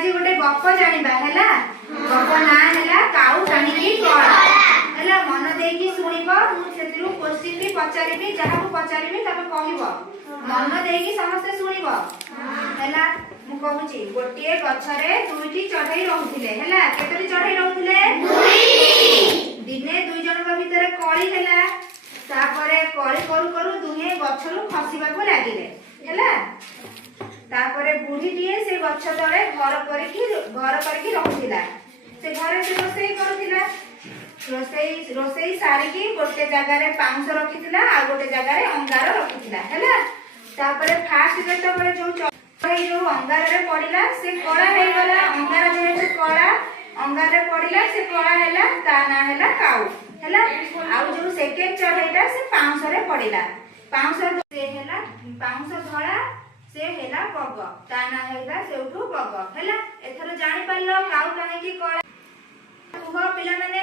आज गोटे गप जानिबा हैला गप ना हैला काऊ काहींकी कळा हैला मन देकी सुनिबो मु सेतिरु क्वेश्चन भी पचारिबी जहाको पचारिबी तबे कहइबो मन देकी समस्त सुनिबो हैला मु कहूची गोटे गछरे दुईटी चढ़ई रहउथिले हैला केतरी चढ़ई रहउथिले दुईटी दिने दुई जनक भितर कळी हैला तापरे कळी करू करू दुहे गछरु खसिबाको लागिले हैला तापरे बुढ़ीटीए से गछ तले घर करके रहुथिला से घरे से रोसई करूथिला रोसई सारिकी गोटे जगह रे पाउंस रखिथिला आ गोटे जगह रे अंगार रखिथिला हैला तापरे फास्ट जेतो बळे जो अंगार रे पडिला से कळा हे गला अंगार जे कळा अंगार रे पडिला से कळा हैला ता ना हैला काऊ हैला आ जो सेकंड चढ़ईटा से पाउंस रे पडिला पाउंस से हैला पाउंस धळा से हेला बग ता ना हेला सेउठू बग हैला एथरो जानि पारलो काऊ काहे की कळा कुह पिला माने